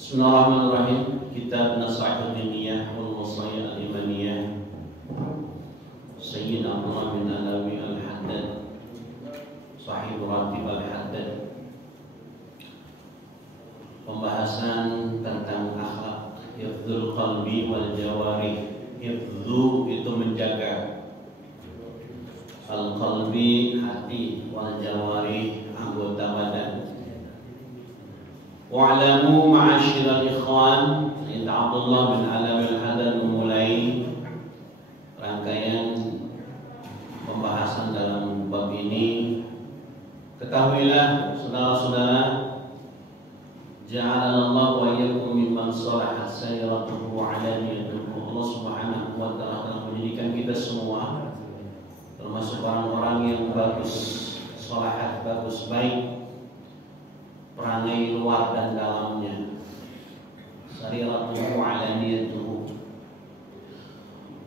Bismillahirrahmanirrahim. Kitab Nasihat Diniyah wal Wasaya Al-Imaniyah Sayyid Abdullah bin Alawi Al-Haddad Sahib Ratib Al-Haddad. Pembahasan tentang akhlak, hifdzul qalbi wal jawarih. Hifdzu itu menjaga, al-qalbi hati, wal jawarih anggota badan. Wa'lamu ma'asyiral ikhwan, Sayyid Abdullah bin Alawi Al-Haddad memulai rangkaian pembahasan dalam bab ini. Ketahuilah saudara-saudara, ja'alallahu wa iyyakum mimman salahat sayratuhu wa 'alaniyatuhu. Allah Subhanahu wa ta'ala telah menjadikan kita semua termasuk orang-orang yang bagus, salahat, bagus, baik perangai luar dan dalamnya. Sariratuhu 'alaniyatuhu,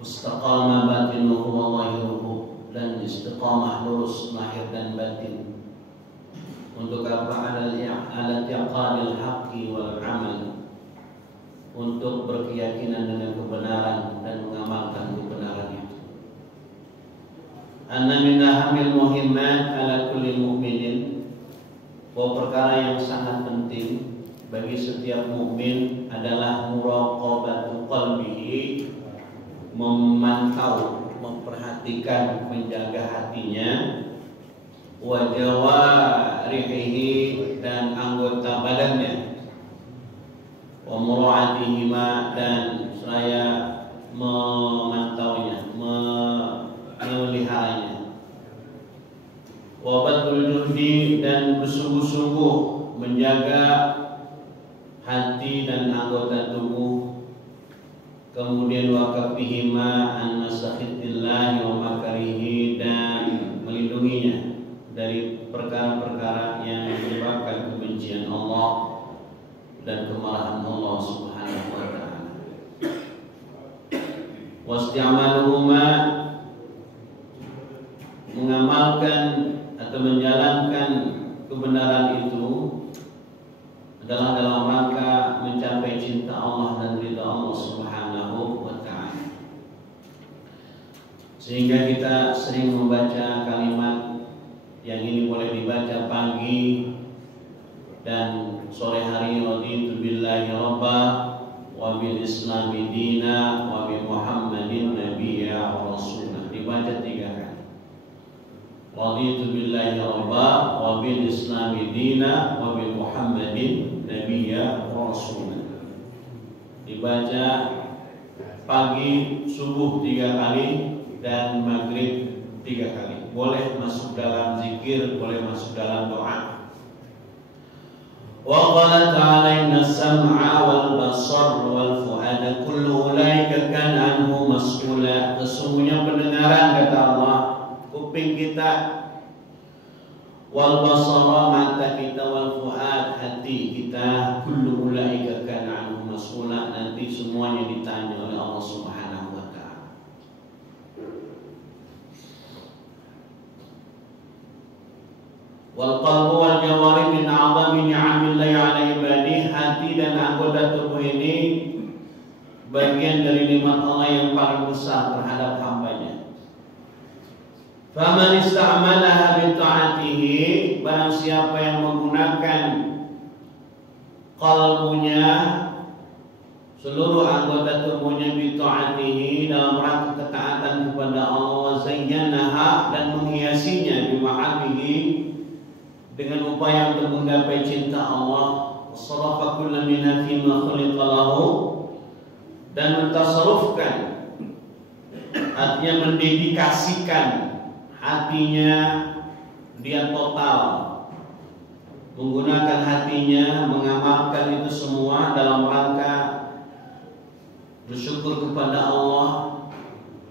istaqama batinuhu wa zahiruhu, dan istiqamah lurus lahir dan batin. Untuk apa? Ala i'tiqadil haqqi wal 'amal, untuk berkeyakinan dengan kebenaran dan mengamalkan kebenaran itu. Anna min ahamil muhimmat ala kulli mu'minin, bahwa perkara yang sangat penting bagi setiap mukmin adalah muraqabatu qalbihi, memantau, memperhatikan, menjaga hatinya, wa jawarihi, dan anggota badannya, wa mura'atihima, dan seraya memantaunya, memeliharanya, wa badlul juhdi, dan bersungguh-sungguh menjaga hati dan anggota tubuh. Kemudian wa kafihima an masakhitillah wa makarihi, dan melindunginya dari perkara-perkara yang menyebabkan kebencian Allah dan kemarahan Allah Subhanahu wa ta'ala. Wasti'amaluhuma, mengamalkan atau menjalankan kebenaran itu adalah dalam rangka mencapai cinta Allah dan ridha Allah Subhanahu wa ta'ala. Sehingga kita sering membaca kalimat yang ini boleh dibaca pagi dan sore hari. Raditu billahi rabba wa bil islami dina wa bi Muhammadin nabiyya wa rasulah. Dibaca 3 kali. Raditu billahi rabba wa bil islami dina wa bi Muhammadin nabiyya wa rasulah. Dibaca pagi, subuh 3 kali dan maghrib 3 kali. Boleh masuk dalam zikir, boleh masuk dalam doa. Wa qala ta'ala inna sam'a wal basar wal fu'ada kullu ulaika kana anhu mas'ula. Sesungguhnya pendengaran, kata Allah, kuping kita, wal basara, mata kita, wal fu'ad, hati kita, kullu ulaika kana anhu mas'ula, nanti semuanya ditanya oleh Allah Subhanahu wa ta'ala. Wal qalbu wal jawari min a'zami ni'amillahi 'ala ibadihi, hati dan anggota tubuh ini bagian dari nikmat Allah yang paling besar terhadap hambanya. Faman istamalaha bi ta'atihi, barang siapa yang menggunakan qalbunya, seluruh anggota tubuhnya, bi ta'atihi, dalam rangka ketaatan kepada Allah, wa zayyanaha, dan menghiasinya, bi ma'abihi, dengan upaya untuk menggapai cinta Allah, wasarafa kullu minha fi ma khuliqa lahu, dan mentasarufkan, artinya mendedikasikan hatinya, dia total menggunakan hatinya, mengamalkan itu semua dalam rangka bersyukur kepada Allah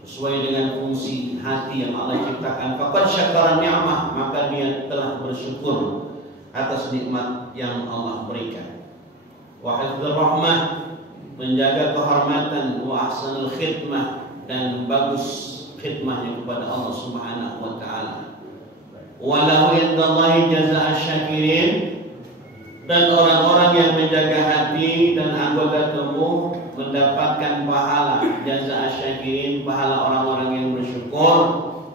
sesuai dengan fungsi hati yang Allah ciptakan. Faqad syakara ni'mah, maka dia telah bersyukur atas nikmat yang Allah berikan. Wa hifdzur rahmah, menjaga kehormatan, wa ahsanul khidmah, dan bagus khidmahnya kepada Allah Subhanahu wa ta'ala. Wa lahu indallahi jazaa'a syakirin, dan orang-orang yang menjaga hati dan anggota tubuh mendapatkan pahala jazaa syakirin, pahala orang-orang yang bersyukur,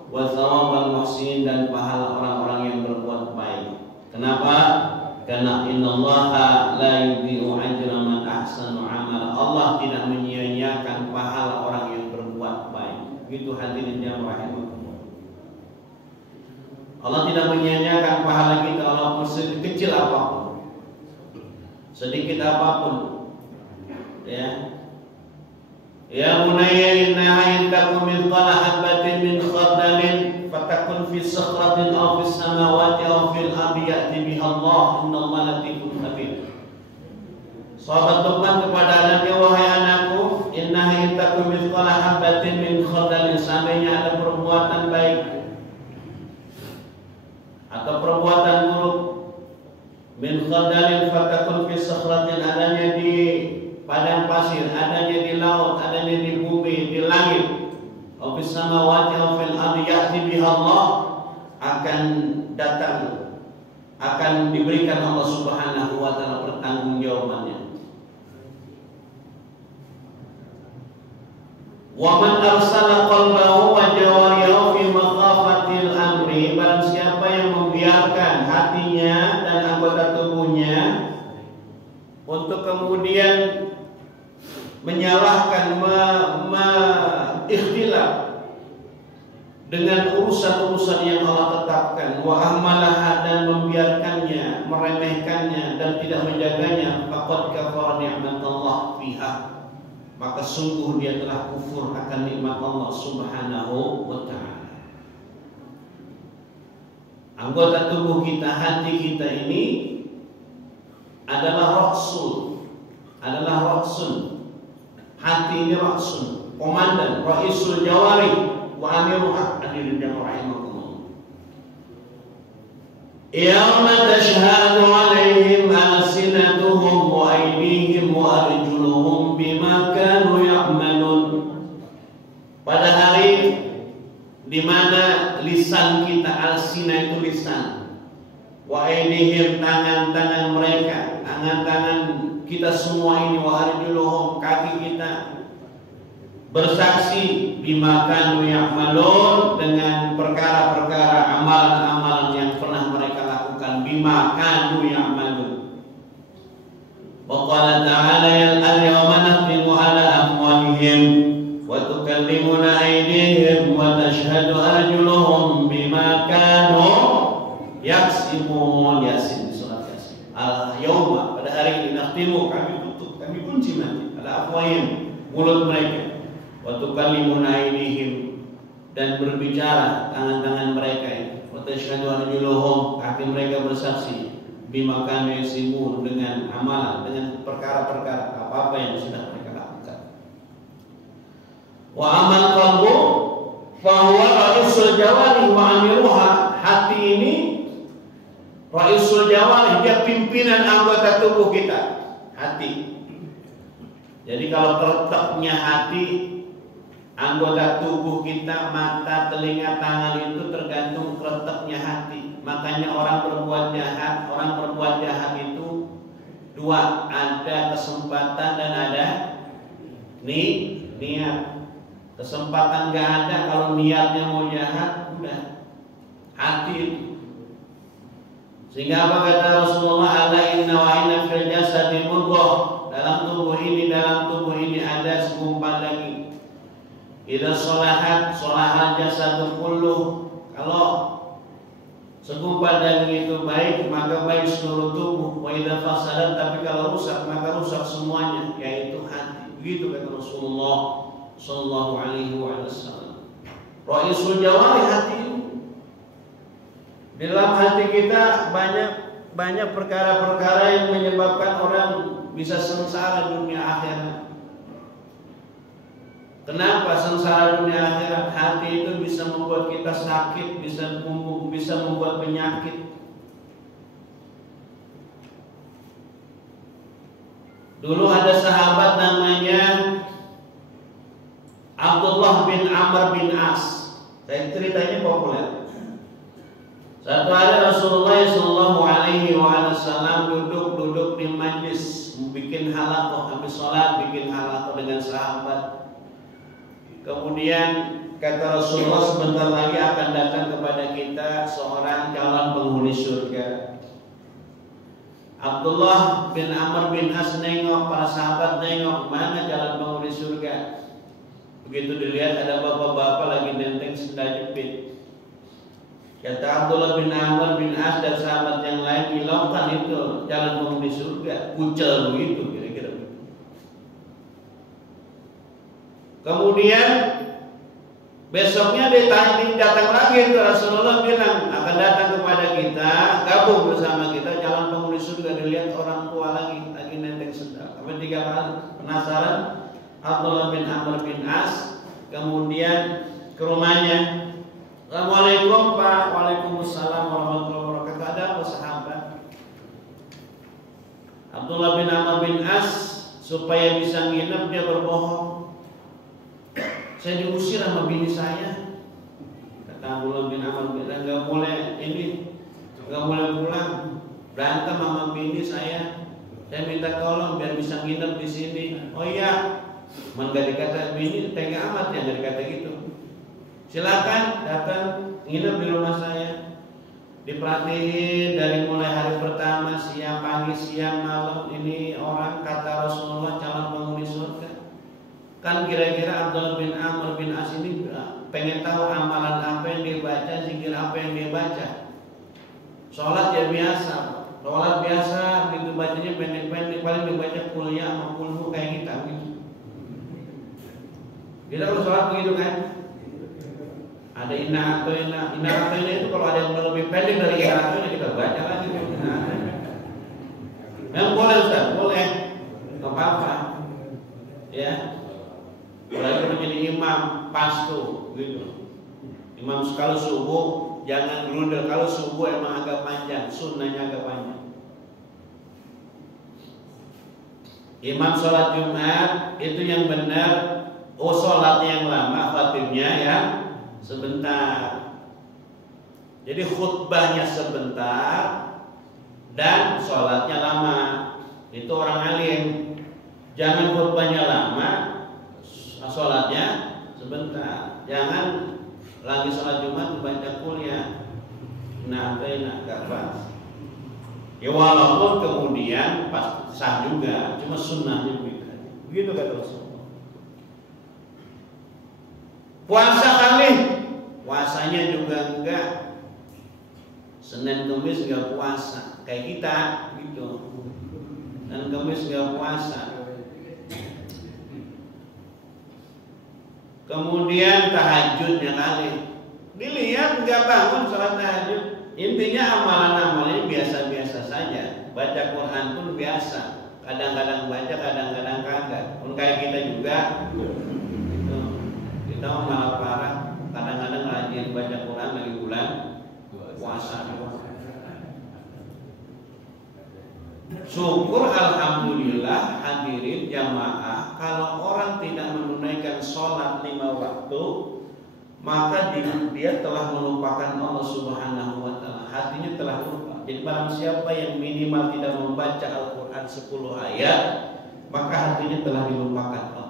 wa thawabal muhsinin, dan pahala orang-orang yang berbuat baik. Kenapa? Karena innallaha la yudhi'u ajra man ahsanu amala. Allah tidak menyia-nyiakan pahala orang yang berbuat baik. Begitu hadirin yang rahimakumullah. Allah tidak menyia-nyiakan pahala kita walaupun sekecil apapun, sedikit apapun. Ya bunayya innaha in takum mithqala habatin min khardalin fatakun fi sakhratin aw fis samawati aw fil ardi ya'ti biha Allah innallaha latifun khabir. Sahabat Luqman kepada anaknya, wahai anakku, innaha in takum mithqala habatin min khardalin, seandainya ada perbuatan baik atau perbuatan buruk, min khardalin fatakun fi sakhratin, adanya di padang pasir, adanya di laut, adanya di bumi, di langit, aw fis samawati aw fil ardi ya'ti biha Allah, akan datang, akan diberikan Allah Subhanahu wa taala pertanggungjawabannya. Wa man arsala qalbahu wa jawariyahu fi makhafatil amri, barang siapa yang membiarkan hatinya dan anggota tubuhnya untuk kemudian menyalahkan, ikhtilaf dengan urusan-urusan yang Allah tetapkan, wa ahmalaha, dan membiarkannya, meremehkannya dan tidak menjaganya, faqad kafara ni'matallah fiha, maka sungguh dia telah kufur akan nikmat Allah Subhanahu wa ta'ala. Anggota tubuh kita, hati kita ini adalah rasul, hati ini rasul, komandan, raisul jawari wa amiruha, hadirin yang rahimakumullah. Yawma tashhadu alaihim alsinatuhum wa aydihim wa arjuluhum bima kanu ya'malun. Pada hari di mana lisan kita, alsina itu lisan, wa aydihim, tangan-tangan mereka, tangan-tangan kita semua ini, wa arjuluhum, kaki kita, bersaksi bima kanu ya'malun, dengan perkara-perkara amalan-amalan yang pernah mereka lakukan, bima kanu ya'malun. Wa qala ta'ala al-yawma nakhtimu ala afwahihim wa tukallimuna aydihim wa tashhadu arjuluhum bima kanu yaksibun. Yasin, surat Yasin. Al-yawma, pada hari ini, nakhtimu, kami tutup, kami kunci nanti, ala afwahihim, mulut mereka, wa tukallimuna aydihim, dan berbicara tangan-tangan mereka ini, wa tashhadu arjuluhum, kaki mereka bersaksi, bima kanu yaksibun, dengan amalan, dengan perkara-perkara apa-apa yang sudah mereka lakukan. Wa amal qalbu fa huwa raisul jawari wa amiruha, hati ini raisul jawari, dia pimpinan anggota tubuh kita, hati. Jadi kalau terletaknya hati, anggota tubuh kita, mata, telinga, tangan, itu tergantung terletaknya hati. Makanya orang berbuat jahat itu dua, ada kesempatan dan ada niat. Kesempatan gak ada, kalau niatnya mau jahat, udah hati itu. Sehingga apa kata Rasulullah, ala inna wa inna fil jasadi mudghah, dalam tubuh ini ada segumpal daging. Idza sholahat sholahal jasadu kulluh, kalau segumpal daging itu baik, maka baik seluruh tubuh. Wa idza fasadat, tapi kalau rusak, maka rusak semuanya, yaitu hati. Begitu kata Rasulullah sallallahu alaihi wasallam. Raisul jawari, hati. Di dalam hati kita banyak perkara-perkara yang menyebabkan orang bisa sengsara dunia akhirat. Kenapa sengsara dunia akhirat? Hati itu bisa membuat kita sakit, bisa membuat penyakit. Dulu ada sahabat namanya Abdullah bin Amr bin As. Ceritanya populer. Satu hari Rasulullah sallallahu alaihi Wasallam duduk di majlis, bikin halaqah, habis sholat bikin halaqah dengan sahabat. Kemudian kata Rasulullah, sebentar lagi akan datang kepada kita seorang calon penghuni surga. Abdullah bin Amr bin As nengok, para sahabat nengok, mana calon penghuni surga. Begitu dilihat ada bapak-bapak lagi nenteng sendal jepit. Kata Abdullah bin Amr bin As dan sahabat yang lain, hilangkan itu calon penghuni surga. Kucel begitu, kira-kira begitu. Kemudian besoknya datang lagi itu Rasulullah bilang akan datang kepada kita, gabung bersama kita calon penghuni surga. Dilihat orang tua lagi nenteng sendal. Sampai 3 kali penasaran, Abdullah bin Amr bin As kemudian ke rumahnya. Assalamualaikum Pak. Waalaikumsalam warahmatullahi wabarakatuh. Ada apa sahabat? Abdullah bin Amr bin As supaya bisa nginep dia berbohong. Saya diusir sama bini saya. Kata Abdullah bin Amr bin As, nggak boleh pulang. Berantem sama bini saya. Saya minta tolong biar bisa nginep di sini. Oh iya, nggak dikata bini tega amat ya, nggak dikata gitu. Silakan datang nginep di rumah saya. Diperhatiin dari mulai hari pertama, siang, pagi, siang, malam. Ini orang kata Rasulullah calon penghuni surga. Kan kira-kira Abdullah bin Amr bin As ini pengen tahu amalan apa yang dia baca, zikir apa yang dia baca. Sholat ya biasa, sholat biasa, gitu bacanya pendek-pendek, paling dibaca kuliah sama kulhu kayak kita gitu. Kita kalau sholat begitu kan? Ada inna atau itu kalau ada yang lebih pendek dari inna atau kita baca lagi. Yang boleh Ustaz, boleh, nggak apa-apa, ya. Kalau menjadi imam pas tuh, gitu. Imam kalau subuh jangan gerundel, kalau subuh emang agak panjang, sunnahnya agak panjang. Imam sholat Jumat itu yang benar, sholatnya yang lama, khatibnya yang sebentar. Jadi khutbahnya sebentar dan sholatnya lama. Itu orang alim. Jangan khutbahnya lama, sholatnya sebentar. Jangan lagi sholat Jumat baca kuliah. Nah, gak pas. Ya walaupun kemudian pas sah juga, cuma sunnahnya begitu. Begitu kata Rasulullah. Puasa kali, puasanya juga enggak. Senin Kamis enggak puasa, kayak kita gitu. Dan Kamis enggak puasa. Kemudian tahajudnya kali, dilihat enggak bangun sholat tahajud. Intinya amalan-amalannya biasa-biasa saja. Baca Quran pun biasa. Kadang-kadang baca, kadang-kadang kagak. Pun kayak kita juga. Kita malah parah, kadang-kadang rajin baca Quran lagi bulan puasa. Syukur alhamdulillah hadirin jamaah, kalau orang tidak menunaikan sholat 5 waktu, maka dia telah melupakan Allah Subhanahu wa ta'ala. Hatinya telah lupa. Jadi barang siapa yang minimal tidak membaca Al-Quran 10 ayat, maka hatinya telah dilupakan Allah.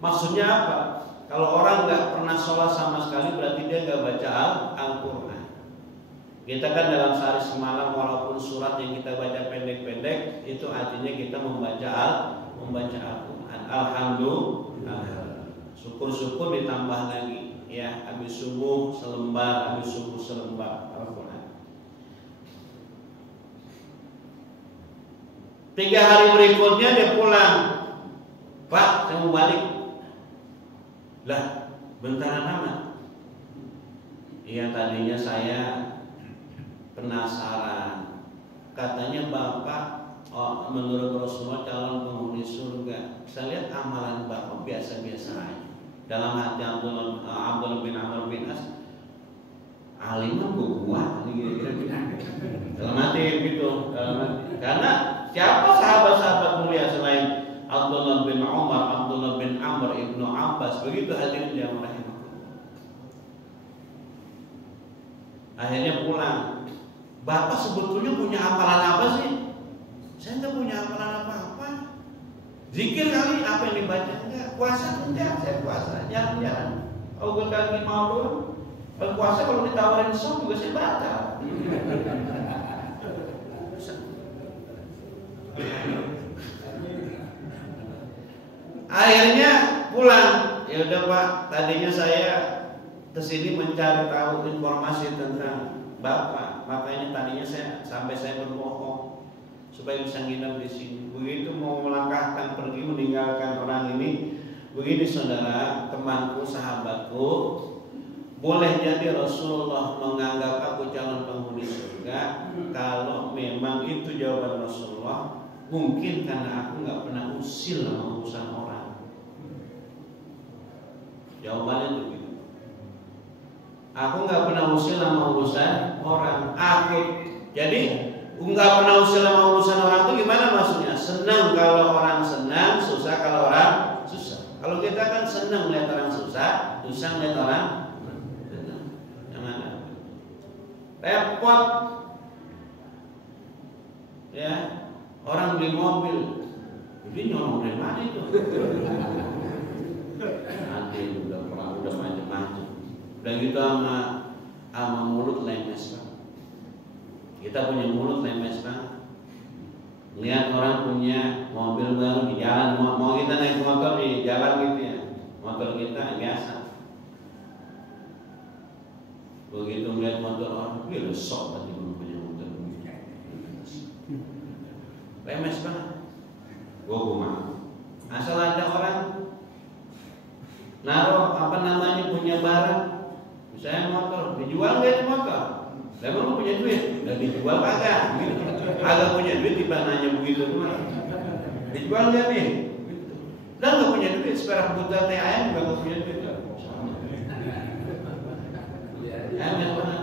Maksudnya apa? Kalau orang nggak pernah sholat sama sekali, berarti dia nggak baca Al-Quran. Kita kan dalam sehari semalam, walaupun surat yang kita baca pendek-pendek, itu artinya kita membaca Al-Quran. Alhamdulillah. Syukur-syukur ditambah lagi, ya. Habis subuh selembar, habis subuh selembar Al-Quran. 3 hari berikutnya dia pulang. Pak, saya mau balik. Lah, bentaran amat. Iya, tadinya saya penasaran. Katanya Bapak menurut Rasulullah calon penghuni surga. Saya lihat amalan Bapak biasa-biasa aja. Dalam hati Abdullah bin Amr bin As, alimah gua dalam hati gitu. Karena siapa sahabat-sahabat mulia selain Abdullah bin Umar, Abdullah bin Amr, Ibnu Abbas, begitu hadirin jamaah rahimahullah. Akhirnya pulang. Bapak sebetulnya punya amalan apa sih? Saya nggak punya amalan apa-apa. Zikir kali apa yang dibaca? Enggak. Puasa enggak, saya puasa. Jarang-jarang. Kalau gue lagi mau doang. Kalau puasa kalau ditawarin sop juga saya baca. Akhirnya pulang. Ya udah Pak, tadinya saya kesini mencari tahu informasi tentang Bapak. Makanya tadinya saya berbohong supaya bisa nginep di sini. Begitu mau melangkahkan pergi meninggalkan orang ini, begini saudara, temanku, sahabatku, boleh jadi Rasulullah menganggap aku calon penghuni surga kalau memang itu jawaban Rasulullah. Mungkin karena aku nggak pernah usil sama urusan orang. Jawabannya itu gitu. Aku nggak pernah usil sama urusan orang. Jadi nggak pernah usil sama urusan orang itu gimana maksudnya? Senang kalau orang senang, susah kalau orang susah. Kalau kita kan senang lihat orang susah lihat orang senang. Yang mana? Repot. Ya, orang beli mobil, jadi nyolong dari mana itu? Nanti udah macam-macam. Udah gitu sama mulut lemes banget. Kita punya mulut lemes banget. Lihat orang punya mobil baru di jalan, mau kita naik motor di jalan gitu ya, motor kita biasa. Begitu melihat motor orang, wih sok berarti belum punya motor. Lemes banget. Gua mau. Asal ada orang naruh punya barang, misalnya motor, dijual nggak itu motor? Memang lu punya duit, dan dijual kagak? Gitu. Agak punya duit tiba nanya begitu cuma dijual nggak nih? Dan nggak punya duit, sekarang buta teh ayam juga nggak punya duit. Ayam mana?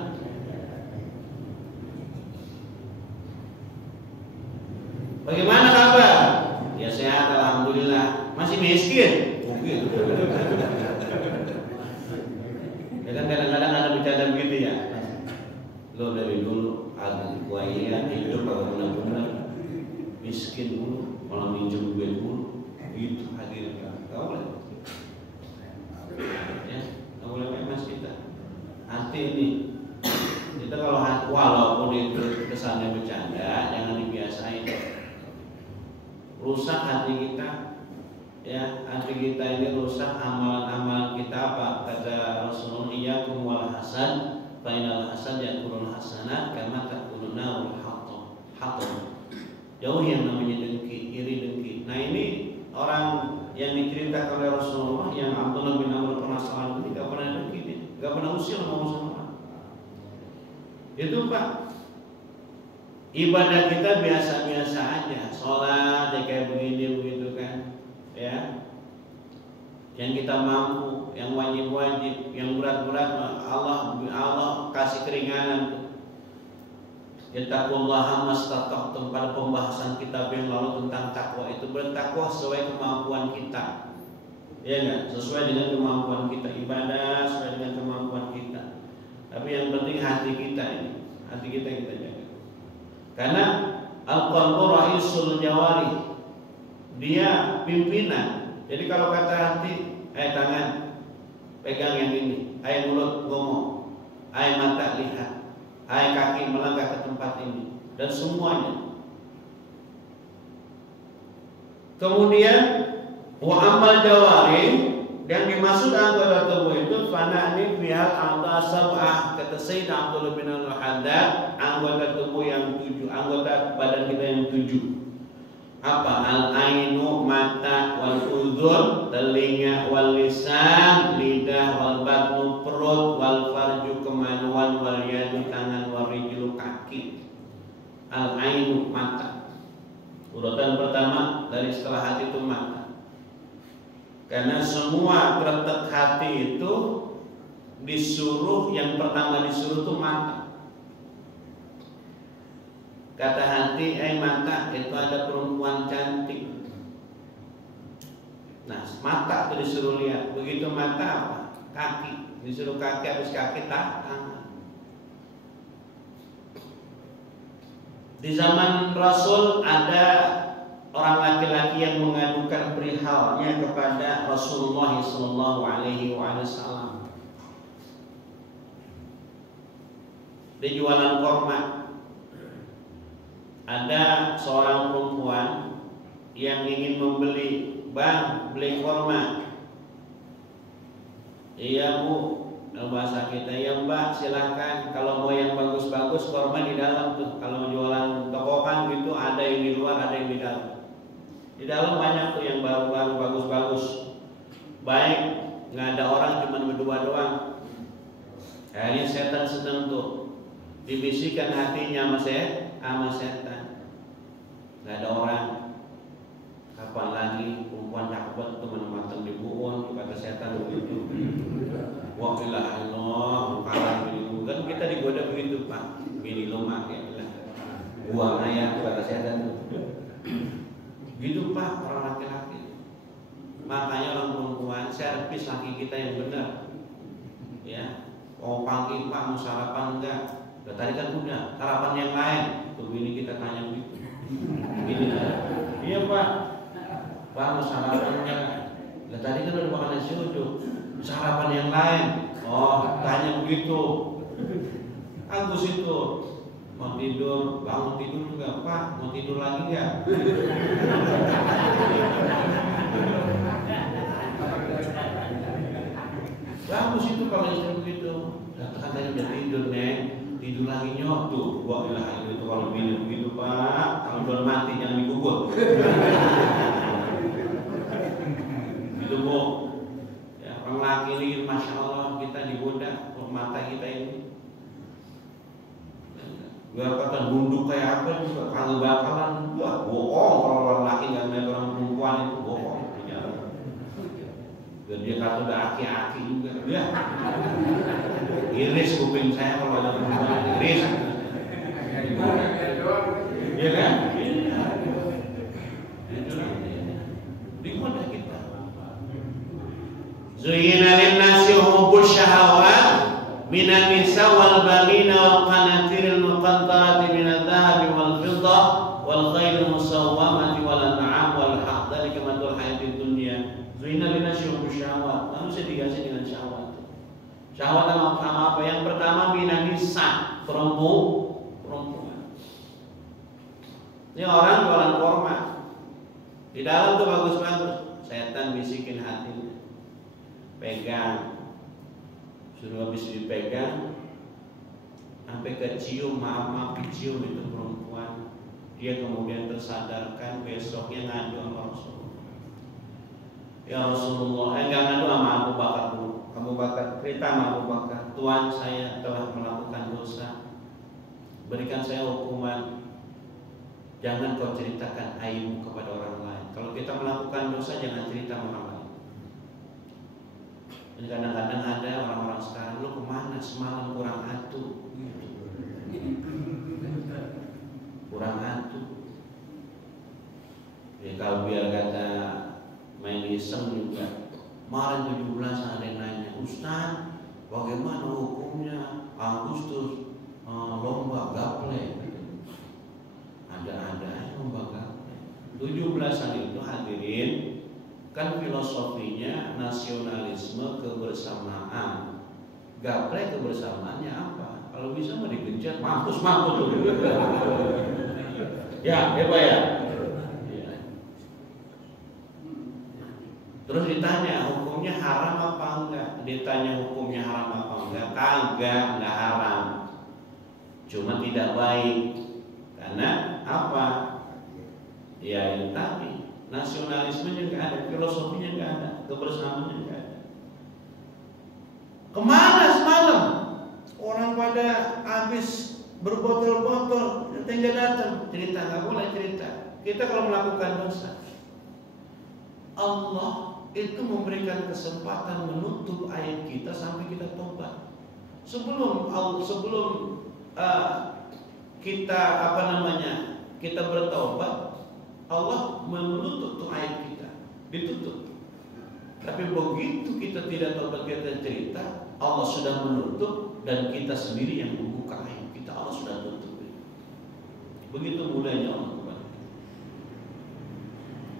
Bagaimana kabar? Ya sehat, alhamdulillah. Masih miskin? Mungkin. Ya kan kadang-kadang ada bercanda begitu ya. Lo dari dulu agak kuaya hidup agak benar-benar miskin dulu, malah minjem duit dulu. Gitu hadirin. Kau boleh? Ya, kau boleh mas kita. Hati ini. Kita kalau walaupun itu kesannya bercanda, jangan dibiasain. Rusak hati kita, ya hati kita ini rusak. Amalan-amalan kita apa? Kata Rasulullah, iyyakum wal hasan, fa innal hasan yaqulul hasanat kama taquluna wal hatam. Jauh yang namanya dengki, iri dengki. Nah ini orang yang diceritakan oleh Rasulullah, yang Abdullah bin Amr pernah salah ini gak pernah dengki, gak pernah usil sama orang. Itu Pak, ibadah kita biasa-biasa aja, sholat ya kayak begini begitu kan, ya. Yang kita mampu, yang wajib-wajib, yang berat-berat Allah kasih keringanan. Yattaqullaha mastata'tum, pada pembahasan kitab yang lalu tentang takwa itu, bertakwa sesuai kemampuan kita. Ya enggak? Sesuai dengan kemampuan kita, ibadah sesuai dengan kemampuan kita. Tapi yang penting hati kita ini, hati kita jaga. Karena al-qalbu ra'isul jawari, dia pimpinan. Jadi kalau kata hati, tangan pegang yang ini, mulut ngomong, mata lihat, kaki melangkah ke tempat ini, dan semuanya. Kemudian wa amal jawari, yang dimaksud anggota tubuh itu fana'ni bihal a'dha sab'ah, kata Sayyid Abdullah bin Al-Haddad, anggota tubuh yang 7, anggota badan kita yang 7. Apa? Al-ainu, mata, wal udhun, telinga, wal lisan, lidah, wal batnu, perut, wal farju, kemaluan, wal yadu, tangan, wal rijlu, kaki. Al-ainu, mata. Urutan pertama dari setelah hati itu mata. Karena semua terletak hati itu disuruh, yang pertama disuruh itu mata. Kata hati, mata itu ada perempuan cantik. Nah, mata itu disuruh lihat. Begitu mata apa? Kaki. Disuruh kaki, habis kaki tangan. Di zaman Rasul ada orang laki-laki yang mengadukan perihalnya kepada Rasulullah sallallahu alaihi wasallam. Dia jualan korma. Ada seorang perempuan yang ingin membeli, "Bang, beli korma." "Iya, Bu." Dalam bahasa kita, "Ya Mbak, silahkan. Kalau mau yang bagus-bagus, korma di dalam tuh. Kalau jualan toko kan gitu, ada yang di luar, ada yang di dalam. Di dalam banyak tuh yang baru-baru bagus-bagus. Baik, nggak ada orang, cuma berdua doang." Akhirnya setan sedang tuh dibisikkan hatinya sama setan. Nggak ada orang. Kapan lagi perempuan cakep tuh menempatkan di buun, kata setan begitu. Wa ilaha illallah, bukan begitu. Kan kita digoda begitu, Pak. Bini lemak ya bilang. Buang ayam, kata setan tuh. Gitu Pak, orang laki-laki. Makanya orang perempuan servis laki kita yang benar. Ya, mau pagi Pak, mau sarapan enggak? Tadi kan udah sarapan yang lain. Tuh ini kita tanya begitu. Gini, iya Pak. Pak, mau sarapan enggak? Tadi kan udah makan nasi uduk. Sarapan yang lain. Oh, tanya begitu. Agus itu mau tidur, bangun tidur juga Pak, mau tidur lagi enggak? Bagus itu kalau istri begitu. Katakan tadi udah tidur Neng, tidur lagi nyok tuh. Wah ilah itu kalau bini begitu Pak, kalau belum mati jangan dikubur. Gitu Bu. Ya, orang laki ini masya Allah kita digoda mata kita ini. Gak kata bunduk kayak apa juga kagak bakalan. Wah bohong kalau orang laki nggak ngeliat orang perempuan itu bohong. Dan dia kata udah aki-aki juga. Ya. Iris kuping saya kalau ada perempuan iris. Iya kan? Digoda kita. Zuyyina lin-nasi hubbus syahawat minan nisa wal banina wal qanatiril muqantarati minadh dhahabi wal fiddah wal khairil musawwamati wal an'am wal harth. Dzalika mathul hayatid dunya. Zuyyina lin-nasi hubbus syahawat. Manusia dihiasi dengan syahwat. Syahwat sama apa? Yang pertama minan nisa, perempuan. Ini orang jualan korma. Di dalam tuh bagus-bagus. Setan bisikin hatinya. Pegang. Suruh habis dipegang sampai kecium, maaf dicium itu perempuan. Dia kemudian tersadarkan, besoknya ngadu sama Rasulullah. Ya Rasulullah, enggak ngadu sama Abu Bakar dulu. Abu Bakar cerita sama Abu Bakar, Tuhan saya telah melakukan dosa, berikan saya hukuman. Jangan kau ceritakan aibmu kepada orang lain. Kalau kita melakukan dosa jangan cerita sama orang lain. Dan kadang-kadang ada orang-orang sekarang, lu kemana semalam kurang atu, kurang atu. Ya kalau biar kata main iseng juga. Kemarin 17 ada yang nanya, Ustaz, bagaimana hukumnya Agustus lomba gaple? Ada lomba gaple. 17-an itu hadirin. Kan filosofinya nasionalisme kebersamaan. Gaple kebersamaannya apa? Kalau bisa mah digenjot, mampus tuh. Ya, Pak ya. Terus ditanya hukumnya haram apa enggak? Ditanya hukumnya haram apa enggak? Enggak haram. Cuma tidak baik. Karena apa? Ya yang tadi. Nasionalismenya nggak ada, filosofinya nggak ada, kebersamaannya nggak ada. Kemana semalam? Orang pada habis berbotol-botol, tinggal datang cerita, nggak boleh cerita. Kita kalau melakukan dosa, Allah itu memberikan kesempatan menutup aib kita sampai kita tobat. Sebelum kita kita bertobat. Allah menutup tuh aib kita, ditutup. Tapi begitu kita tidak tobat, kita cerita, Allah sudah menutup dan kita sendiri yang membuka aib kita. Allah sudah tutup. Begitu mudahnya Allah kepada kita.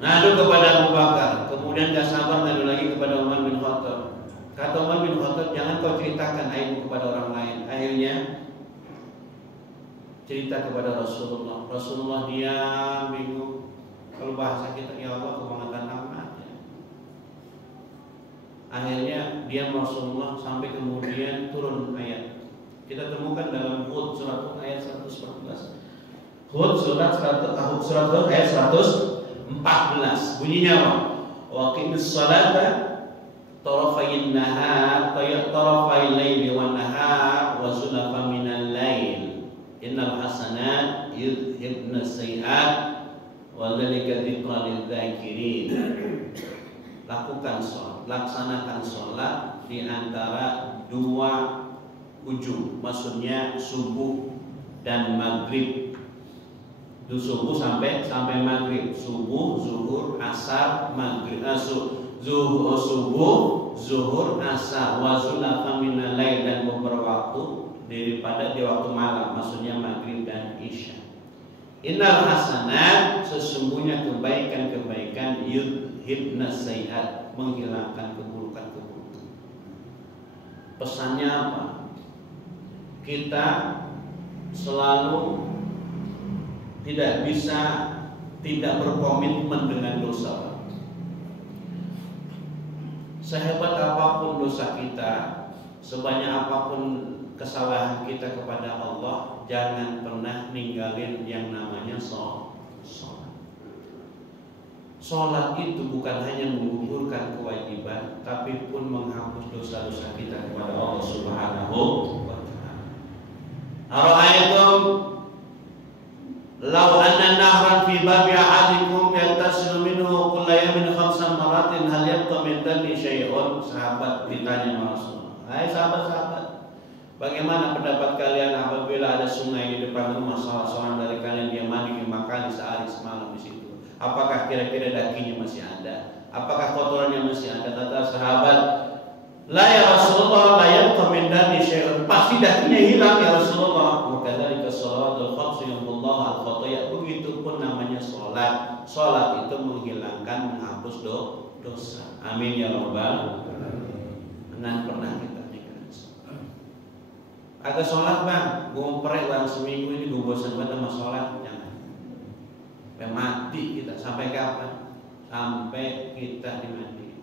Ngadu kepada Abu Bakar, kemudian gak sabar ngadu lagi kepada Umar bin Khattab. Kata Umar bin Khattab, jangan kau ceritakan aibmu kepada orang lain. Akhirnya cerita kepada Rasulullah. Rasulullah diam, bingung. Kalau bahasa kita, ya Allah kebangetan amat ya. Akhirnya diam Rasulullah sampai kemudian turun ayat. Kita temukan dalam Hud surat Hud ayat 114. Hud surat Hud ayat 114. Bunyinya apa? Waqimis salata tarafayn nahar tarafay laili wan nahar wa zulafan minal lail. Innal hasanat yudhibna sayyi'at wa dzalika dzikra lidz-dzakirin. Lakukan sholat, laksanakan sholat di antara dua ujung, maksudnya subuh dan maghrib. Itu subuh sampai maghrib, subuh, zuhur, asar, maghrib, subuh, zuhur, asar, wa zulafan minal lail, dan beberapa waktu daripada di waktu malam, maksudnya maghrib dan isya. Innal hasanat, sesungguhnya kebaikan-kebaikan, yudhibna sayyi'at, menghilangkan keburukan-keburukan. Pesannya apa? Kita selalu tidak bisa tidak berkomitmen dengan dosa. Sehebat apapun dosa kita, sebanyak apapun kesalahan kita kepada Allah, jangan pernah ninggalin yang namanya sholat. Sholat itu bukan hanya menggugurkan kewajiban, tapi pun menghapus dosa-dosa kita kepada Allah Subhanahu wa ta'ala. Ara'aytum law anna nahran fi babi ahadikum yantasilu minhu kulla yawmin 5 maratin hal yabqa min dami syai'un. Sahabat ditanya sama Rasulullah, hai sahabat-sahabat, bagaimana pendapat kalian apabila ada sungai di depan rumah salah seorang dari kalian, dia mandi 5 kali sehari semalam di situ? Apakah kira-kira dakinya masih ada? Apakah kotorannya masih ada? Kata sahabat, la ya Rasulullah, la yabqa min dami syai'un. Pasti dakinya hilang ya Rasulullah. Maka dari kesalatul khamsu yamullah al-khataya. Begitu pun namanya sholat. Sholat itu menghilangkan, menghapus dosa. Amin ya rabbal alamin. Jangan pernah kita tinggalkan sholat. Agak sholat bang, gue memperek dalam seminggu ini gue bosan banget sama sholat. Jangan. Sampai mati kita. Sampai kapan? Sampai kita dimati.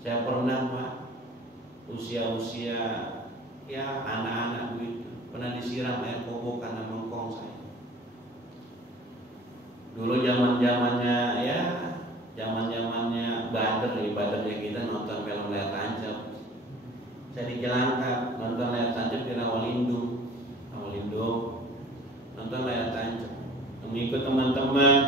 Saya pernah Pak, usia-usia ya anak-anak begitu, pernah disiram air kobo karena mengkong saya. Dulu zaman-zamannya ya, zaman-zamannya bader kita nonton film layar tancap. Saya di Jelangkap nonton layar tancap di Rawalindo, nonton layar tancap. Mengikut teman-teman,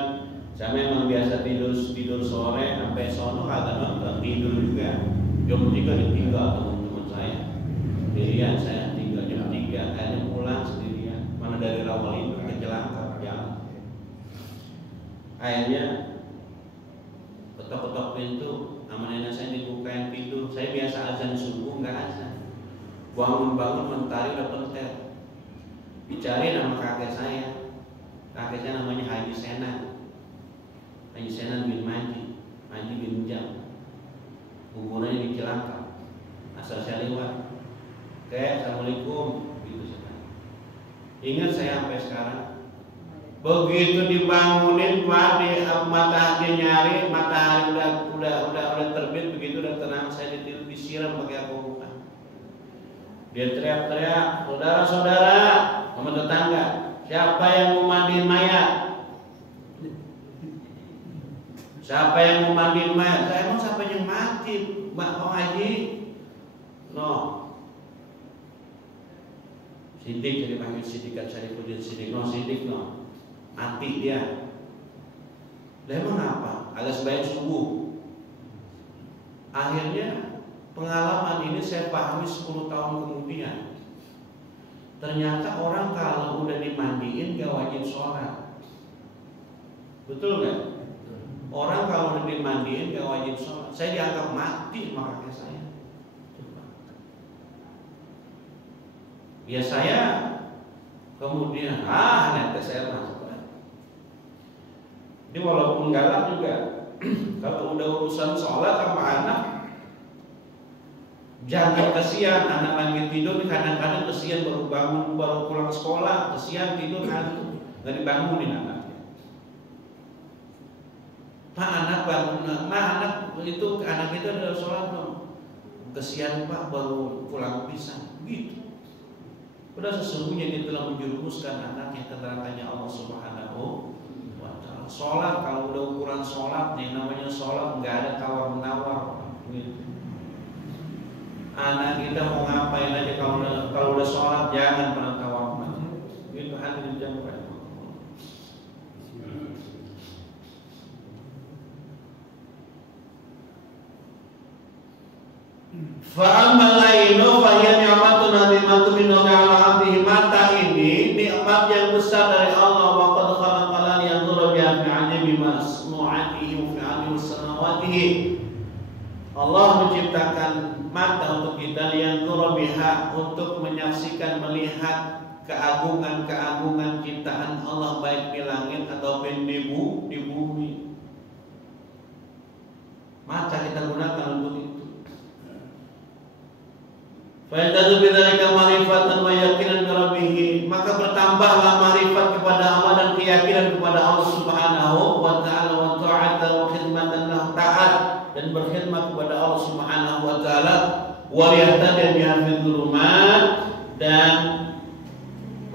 saya memang biasa tidur sore sampai sono kagak nonton, tidur juga. Jam 3 ditinggal teman-teman saya. Sendirian saya tinggal jam 3, akhirnya pulang sendirian. Mana dari Rawalindo ke Jelangkap jalan. Akhirnya ketok-ketok pintu, sama nenek saya dibukain pintu. Saya biasa azan subuh nggak azan. Bangun-bangun mentari udah pentel. Dicari nama kakek saya. Kakek saya namanya Haji Senan bin Maji bin Jam. Kuburannya di Cilangkap. Asal saya lewat. Oke, assalamualaikum. Gitu saya. Ingat saya sampai sekarang. Begitu dibangunin, matahari nyari, matahari udah terbit, begitu udah tenang, saya disiram pakai air kobo. Dia teriak-teriak, saudara-saudara, sama tetangga. Siapa yang mau mandiin mayat? Siapa yang mau mandiin mayat? Saya emang siapa yang mati? Mbak Haji? No. Sidik, jadi panggil Sidik kan Syarifuddin Sidik. No, Sidik no. Mati dia. Lah emang apa? Agak sebaik subuh. Akhirnya pengalaman ini saya pahami 10 tahun kemudian. Ternyata orang kalau udah dimandiin gak wajib sholat. Betul gak? Orang kalau udah dimandiin gak wajib sholat. Saya dianggap mati sama kakek saya. Ya saya Kemudian nanti saya masuk. Jadi walaupun galak juga, kalau udah urusan sholat sama anak, jangan kesian. Anak lagi tidur, kadang-kadang kesian baru bangun, baru pulang sekolah, kesian tidur ngantuk, nggak dibangunin anaknya. Pak anak bangun, anak itu adalah sholat dong. Kesian Pak baru pulang pisah, gitu. Padahal sesungguhnya dia telah menjerumuskan anaknya ke nerakanya Allah Subhanahu wa Ta'ala. Sholat, kalau udah ukuran sholat, yang namanya sholat nggak ada tawar menawar. Gitu. Anak kita mau ngapain aja kalau udah sholat jangan pernah tawar menawar. Itu hadirin jamaah. Fa'ammal lainu fahiya ni'matun 'azimatun min Allah 'abdihi. Mata ini nikmat yang besar dari Allah. Wa qad khalaqal yanzura biha fi 'ajami masnu'atihi wa fi 'ajami sanawatihi. Allah menciptakan mata untuk kita yanzura biha, untuk menyaksikan, melihat keagungan-keagungan ciptaan Allah, baik di langit ataupun di bumi. Mata kita gunakan untuk itu. Fa'idatu bidzalika ma'rifatan wa yaqinan bi rabbih, maka bertambahlah ma'rifat kepada Allah dan keyakinan kepada Allah Subhanahu wa Ta'ala, wa ta'ata wa khidmatan lahu, taat dan berkhidmat kepada Allah Subhanahu wa Ta'ala, wa yahtadi biha fi dzulumat, dan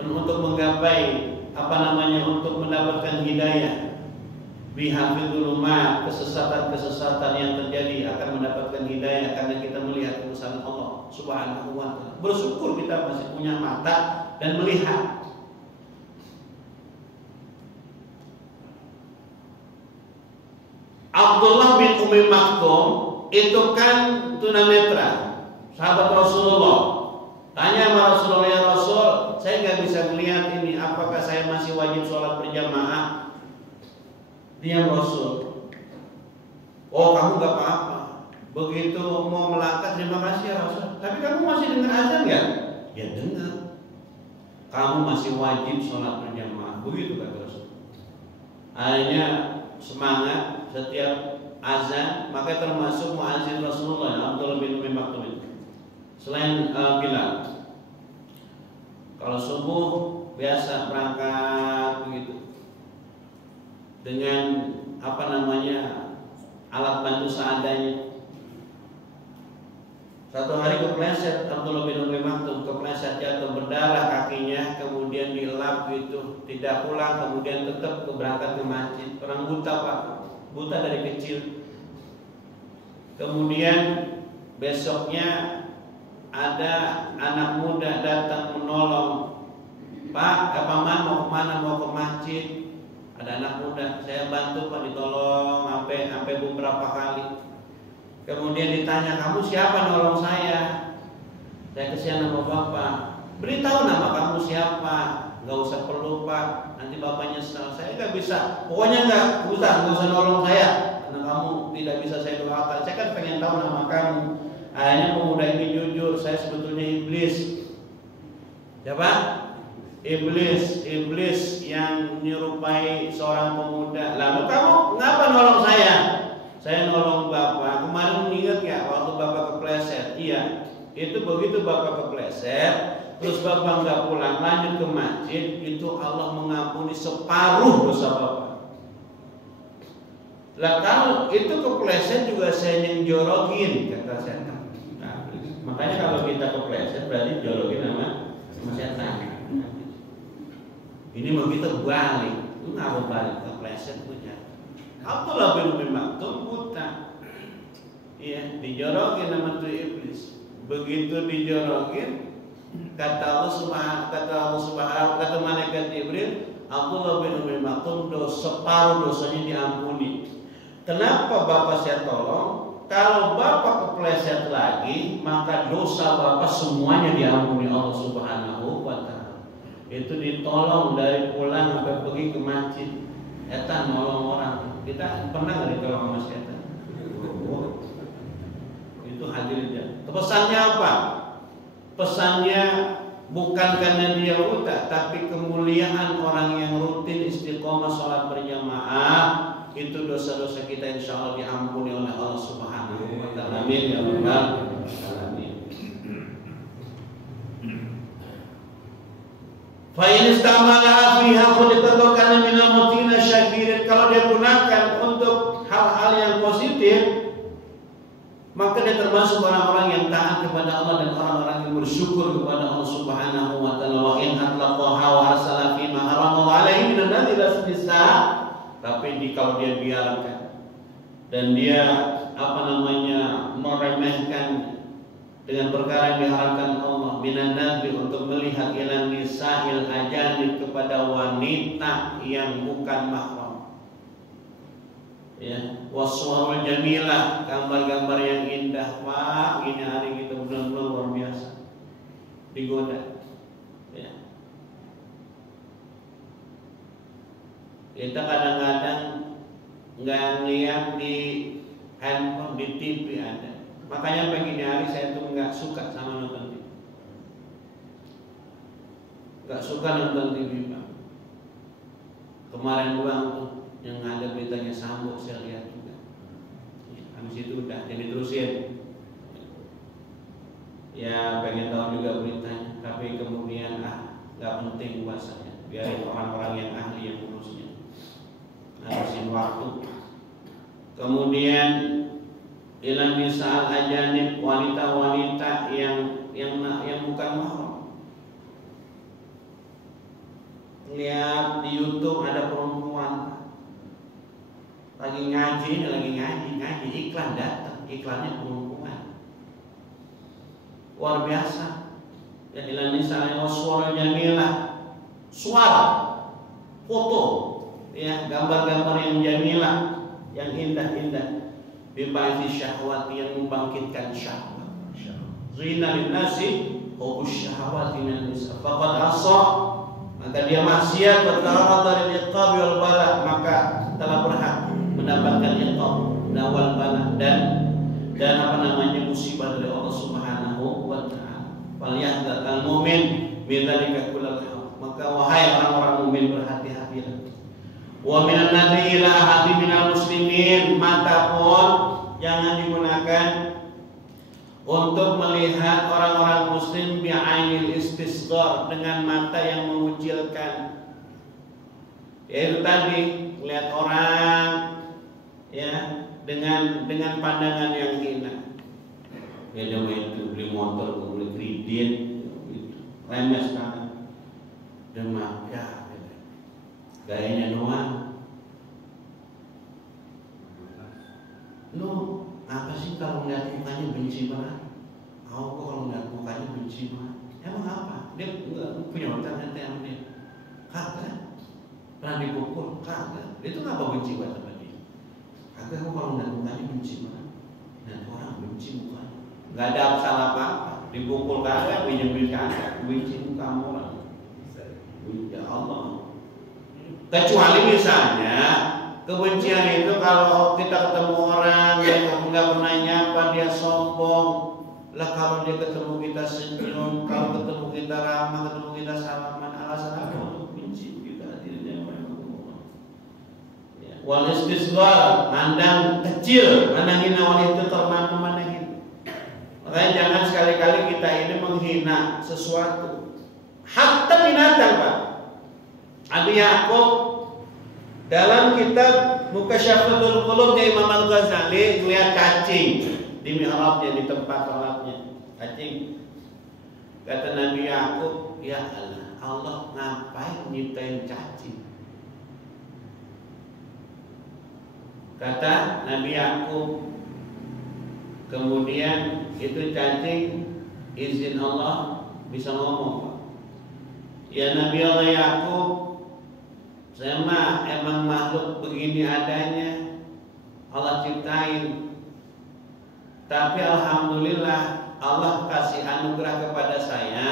untuk menggapai untuk mendapatkan hidayah biha fi dzulumat, kesesatan-kesesatan yang terjadi akan mendapatkan hidayah karena kita melihat kebesaran Allah Subhanahu wa Ta'ala. Bersyukur kita masih punya mata dan melihat. Abdullah bin Umi Maktum itu kan tunanetra, sahabat Rasulullah. Tanya sama Rasulullah, ya Rasul, saya nggak bisa melihat ini, apakah saya masih wajib sholat berjamaah? Dia Rasul, oh kamu nggak apa-apa. Begitu mau melangkah, terima kasih ya Rasul. Tapi kamu masih dengar azan nggak? Ya dengar. Kamu masih wajib sholat berjamaah. Begitu kata Rasul. Akhirnya semangat setiap azan, maka termasuk muazin Rasulullah Abdullah bin Umi Maktum itu. Selain Bilal, kalau subuh biasa berangkat begitu dengan alat bantu seadanya. Satu hari kepleset Abdullah bin Umi Maktum, kepleset jatuh, berdarah kakinya, kemudian dilap gitu, tidak pulang, kemudian tetap berangkat ke masjid. Orang buta Pak, buta dari kecil. Kemudian besoknya ada anak muda datang menolong. Pak, Paman mau kemana? Mau ke masjid. Ada anak muda, saya bantu Pak, ditolong sampai beberapa kali. Kemudian ditanya, kamu siapa nolong saya? Saya kesian sama bapak. Beritahu nama kamu siapa. Gak usah perlu Pak, nanti bapak nyesel. Saya gak bisa, pokoknya gak usah nolong saya, karena kamu tidak bisa saya doakan. Saya kan pengen tahu nama kamu. Akhirnya pemuda ini jujur, saya sebetulnya iblis. Siapa? Iblis yang menyerupai seorang pemuda. Lalu kamu ngapa nolong saya? Saya nolong bapak. Kemarin ingat ya waktu bapak kepleset? Iya. Itu begitu bapak kepleset, terus bapak nggak pulang, lanjut ke masjid, itu Allah mengampuni separuh dosa bapak. Lah kalau itu kepleset juga saya yang jorokin, kata setan. Nah, makanya kalau kita kepleset berarti jorokin sama setan. Ini mau kita balik, lu nggak mau balik kepleset punya. Abdullah bin Umi Maktum buta, iya, dijorokin sama tuh iblis. Begitu dijorokin, kata malaikat Jibril, Abdullah bin Umi Maktum separuh dosanya diampuni. Kenapa bapak saya tolong? Kalau bapak kepleset lagi, maka dosa bapak semuanya diampuni Allah Subhanahu wa Ta'ala. Itu ditolong dari pulang sampai pergi ke masjid. Eta nolong orang. Kita pernah nggak ditolong sama setan? Itu hadirin. Pesannya apa? Pesannya bukan karena dia buta, tapi kemuliaan orang yang rutin istiqomah sholat berjamaah, itu dosa-dosa kita insya Allah diampuni oleh Allah Subhanahu wa ta'ala. Amin ya rabbal alamin. Fa in istamala fiha khudqatan min al-mutina syakirin, kalau dia gunakan untuk hal-hal yang positif, maka dia termasuk orang-orang yang taat kepada Allah dan orang-orang yang bersyukur kepada Allah Subhanahu wa ta'ala. Wa in atlaqaha wa arsala fi ma harama alaihi min an-nadhir as-sisa, tapi kalau dia biarkan dan dia meremehkan dengan perkara yang diharamkan Allah, minan nadhir, untuk melihat ilan nisa'il ajanib, kepada wanita yang bukan mahram, ya, waswarul jamilah, gambar-gambar yang indah. Wah, ini hari kita benar-benar luar biasa digoda, ya. Kita kadang-kadang nggak lihat di handphone, di TV ada. Makanya pagi hari saya tuh nggak suka sama nonton TV, nggak suka nonton TV, Pak. Kemarin doang tuh yang ada beritanya Sambo, saya lihat juga. Habis itu udah jadi terusin. Ya pengen tahu juga beritanya, tapi kemudian nggak penting buat saya. Biarin orang-orang yang ahli yang ngurusnya, habisin waktu. Kemudian ilan misal ajanib, wanita-wanita yang bukan mahram. Lihat di YouTube ada perempuan lagi ngaji, iklan datang, iklannya perempuan. Luar biasa. Ya ilan misalnya suara jamilah, suara, foto, ya, gambar-gambar yang jamilah, yang indah-indah. Bibaithi syahwati, yang membangkitkan syahwat. Zina linnasi hubus syahwati min nisa. Faqad asa, maka dia maksiat, wa ta'arrada lil iqab wal bala, maka telah berhak mendapatkan iqab wal bala dan musibah dari Allah Subhanahu wa ta'ala. Fal yahdhar al mu'min min dzalika kullal hal. Maka wahai orang-orang mukmin, berhati-hatilah. Wa minan nadhi ila ahadi minal muslimin, mata pun jangan digunakan untuk melihat orang-orang muslim bi'ainil istisghar, dengan mata yang mengucilkan. Yaitu tadi melihat orang, ya, dengan pandangan yang hina. Ya cuma itu, beli motor, beli kredit, remes kan, demam, ya, gayanya doang. Lu apa sih kalau ngeliat mukanya benci banget? Aku kalau ngeliat mukanya benci banget. Emang apa? Dia nggak punya otak nanti sama dia. Kagak. Pernah dipukul? Kagak. Dia tuh ngapa benci banget sama dia? Kagak. Aku kalau ngeliat mukanya benci banget. Dan orang benci mukanya. Nggak ada salah apa-apa. Dipukul kagak, pinjam kagak, benci muka orang. Ya Allah. Kecuali misalnya kebencian itu kalau kita ketemu orang yang nggak pernah nyapa, dia sombong. Lah kalau dia ketemu kita senyum, kalau ketemu kita ramah, ketemu kita salaman, alasan apa untuk benci kita? Tidak ya. Wal istisghar, mandang kecil, mandang hina, wal itu termanu mandang. Makanya jangan sekali-kali kita ini menghina sesuatu. Hatta binatang, Pak. Abi Ya'qub dalam kitab Mukasyafatul Qulubnya Imam Al-Ghazali melihat cacing di mihrabnya, di tempat sholatnya, cacing. Kata Nabi Ya'qub, ya Allah ngapain nyiptain cacing? Kata Nabi Ya'qub, kemudian itu cacing izin Allah bisa ngomong. Ya Nabi Allah Ya'qub, saya mah emang makhluk begini adanya, Allah ciptain. Tapi alhamdulillah Allah kasih anugerah kepada saya.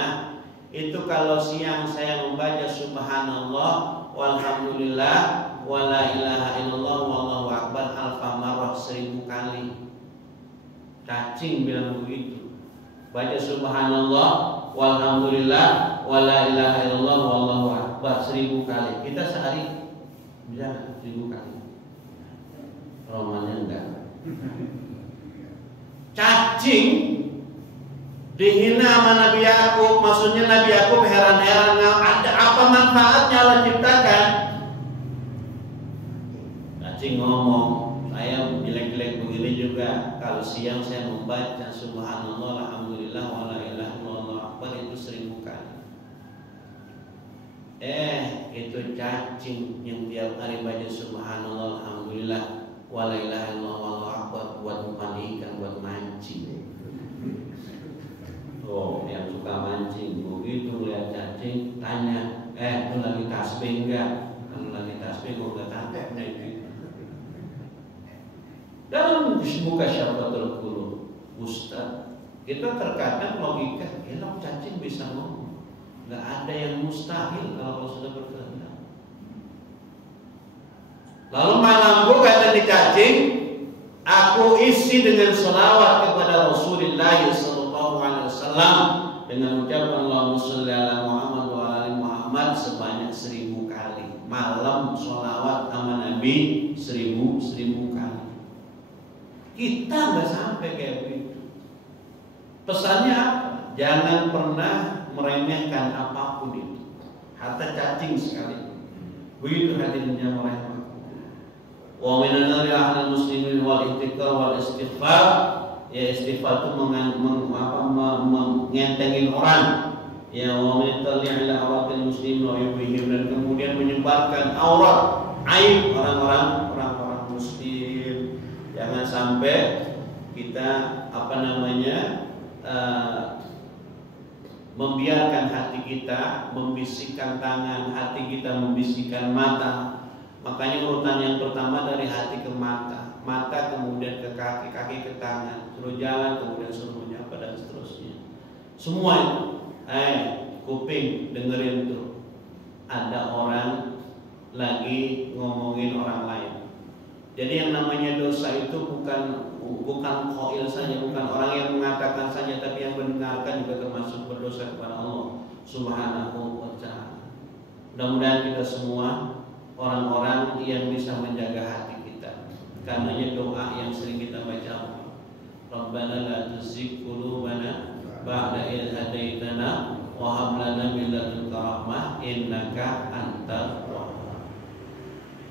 Itu kalau siang saya membaca subhanallah walhamdulillah wala ilaha illallah wallahu akbar alfa marrah, 1000 kali. Cacing bilang begitu. Baca subhanallah walhamdulillah, wala ilaha illallah, wallahu akbar 1000 kali. Kita sehari bisa 1000 kali. Romannya enggak. Cacing dihina sama Nabi Yakub, maksudnya Nabi Yakub heran-heran, ada apa manfaatnya Allah ciptakan? Cacing ngomong, saya jelek-jelek begini juga, kalau siang saya membaca subhanallah, alhamdulillah, wala ilaha illallah akbar itu 1000 kali. Itu cacing yang tiap hari baca subhanallah, alhamdulillah, wala ilaha illallah, wallahu akbar buat umpan ikan, buat mancing. Oh, yang suka mancing begitu lihat cacing tanya, lu lagi tasbih enggak? Kalau lagi tasbih gua enggak tangkap nih. Dalam buka Syafatul Qulub, Ustaz, kita terkadang logika, enak cacing bisa ngomong. Enggak ada yang mustahil kalau sudah berkehendak. Lalu malam gua kata di cacing, aku isi dengan selawat kepada Rasulullah sallallahu alaihi wasallam dengan ucapan Allahumma sholli ala Muhammad wa ala Muhammad sebanyak 1000 kali. Malam sholawat sama Nabi 1000 kali. Kita nggak sampai kayak begitu. Pesannya apa? Jangan pernah meremehkan apapun itu, hatta cacing sekali. Begitu hadirinnya mereka. Wa minan nari ahlul muslimin wal ihtikar wal istighfar. Ya, istighfar itu mengentengin orang. Ya, wa min tali'il auratil muslimin wa yubihim, dan kemudian menyebarkan aurat aib orang-orang muslim. Jangan sampai kita membiarkan hati kita membisikkan tangan, hati kita membisikkan mata. Makanya urutan yang pertama dari hati ke mata, mata kemudian ke kaki, kaki ke tangan, terus jalan, kemudian semuanya apa dan seterusnya. Semua itu, kuping dengerin tuh, ada orang lagi ngomongin orang lain. Jadi yang namanya dosa itu bukan qail saja, bukan orang yang mengatakan saja, tapi yang mendengarkan juga termasuk berdosa kepada Allah Subhanahu wa ta'ala. Mudah-mudahan kita semua orang-orang yang bisa menjaga hati kita. Karenanya doa yang sering kita baca, Rabbana la tuzigh qulubana ba'da idh hadaitana wa hab lana min ladunka rahmah innaka antal wahhab.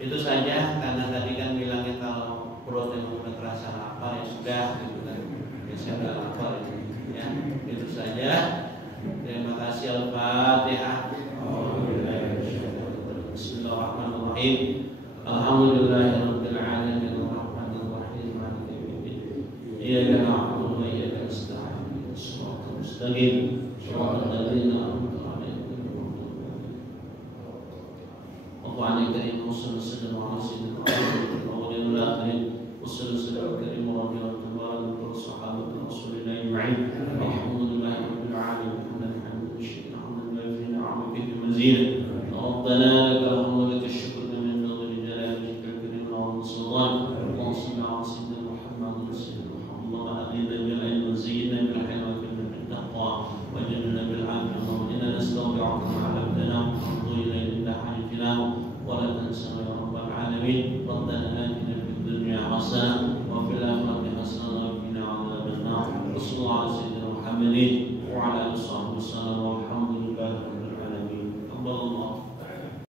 Itu saja, karena tadi kan bilangnya kalau perut yang udah terasa lapar ya sudah gitu kan. Ya sudah lapar ya. Itu saja. Terima kasih. Al-Fatihah. Bismillahirrahmanirrahim. Alhamdulillahirabbil alamin arrahmanir rahim maliki yaumiddin. Iyyaka na'budu wa iyyaka nasta'in. Shiratal mustaqim. Shiratal ladzina an'amta 'alaihim وعلى كريم وصلى وسلم على سيدنا محمد الأولين والآخرين وصلى وسلم كريم ورضي الله تبارك وتعالى صحابة رسول الله أجمعين الحمد لله رب العالمين الحمد لله الحمد لله في نعمته مزيدا ربنا لك الحمد لك الشكر من فضل جلالك الكريم والسلطان وصلى على سيدنا محمد رسول الله اللهم أغننا بالعلم وزينا بالحلم بالتقوى وجننا بالعافية اللهم إنا نستودعك ما علمتنا وانظر إلينا إلى حاجتنا ولا تنسنا يا رب العالمين. ربنا آتنا في الدنيا حسنة